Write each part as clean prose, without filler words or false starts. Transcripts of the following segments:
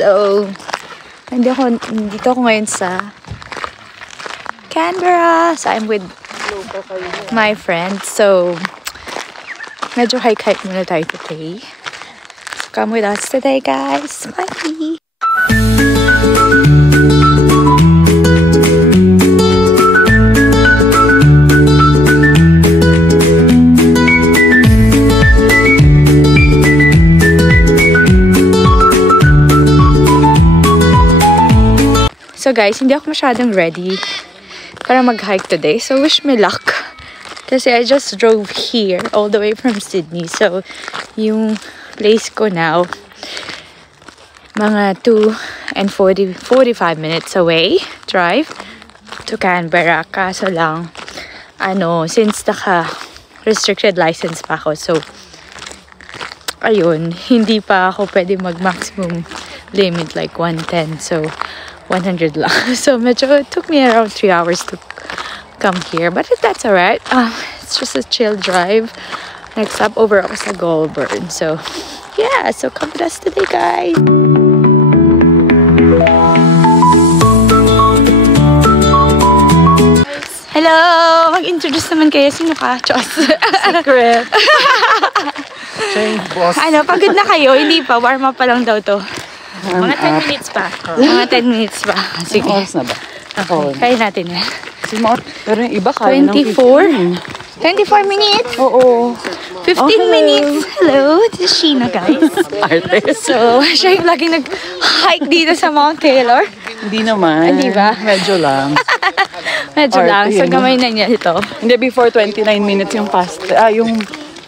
So, dito ako ngayon sa Canberra. So, I'm with my friends. So, medyo hike muna tayo today. So, come with us today, guys. Bye! So guys, hindi ako masyadong ready para mag-hike today. So wish me luck. Kasi I just drove here all the way from Sydney. So yung place ko now, mga 2 and 45 minutes away drive to Canberra. Kaso lang, since naka-restricted license pa ako. So, ayun, hindi pa ako pwede mag-maximum limit like 110. So, 100 lang. So, it took me around 3 hours to come here. But that's alright. It's just a chill drive. Next stop, over ako sa Goulburn. So, yeah. So, come with us today, guys. Hello! Mag-introduce naman kayo. Sino ka? Chos. Secret. Boss. Pagod na kayo? Hindi pa. Warm up pa lang daw to. Mga 10 minutes pa. Mga 10 minutes pa. Sige. Oras na ba? Okay. Kaya natin yan. Pero yung iba kaya 24? 24 minutes? Oo. 15 minutes. Hello, this is Sheena, guys. So, siya yung laging nag-hike dito sa Mount Taylor. Hindi naman. Hindi ba? Medyo lang. Medyo lang. So, gamay na niya ito. Hindi, before 29 minutes yung past. Yung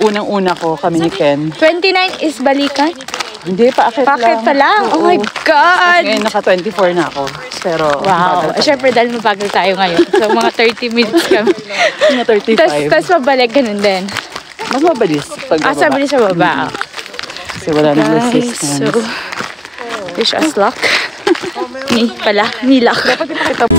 unang-una ko kami ni Ken. 29 is balikan? Hindi, paakit lang. Paakit pa lang? Oh my God! Ngayon, naka-24 na ako. Pero, wow. Siyempre, dahil mabagal tayo ngayon. So, mga 30 minutes kami. Mga 35. Tapos mabalik, ganun din. Mas mabilis pag bababa. Sa mabilis sa baba. Kasi wala nang resistance. So, wish us luck. Me luck. Dapat ipakita mo.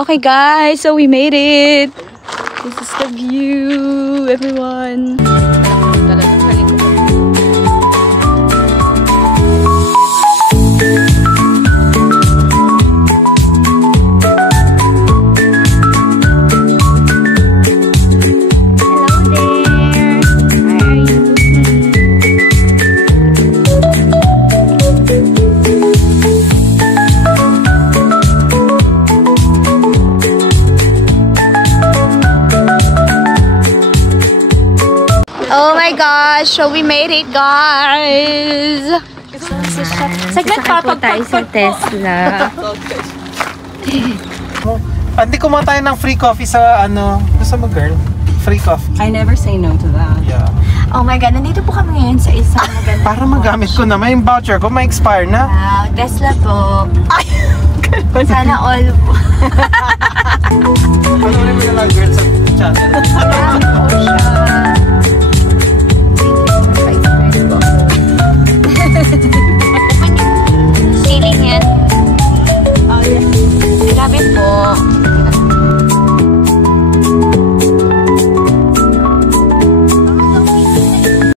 Okay guys, so we made it. This is the view, everyone. Oh my gosh, so we made it, guys. Saglit pa tayo sa Tesla. Hindi kumuha tayo ng free coffee sa gusto mo girl? Free coffee. I never say no to that. Yeah. Oh my God, nandito po kami ngayon sa isang magandang para magamit ko na, may voucher ko, may expire na. Wow, Tesla po. Ay! Sana all po. Panoorin mo na lang girl sa channel.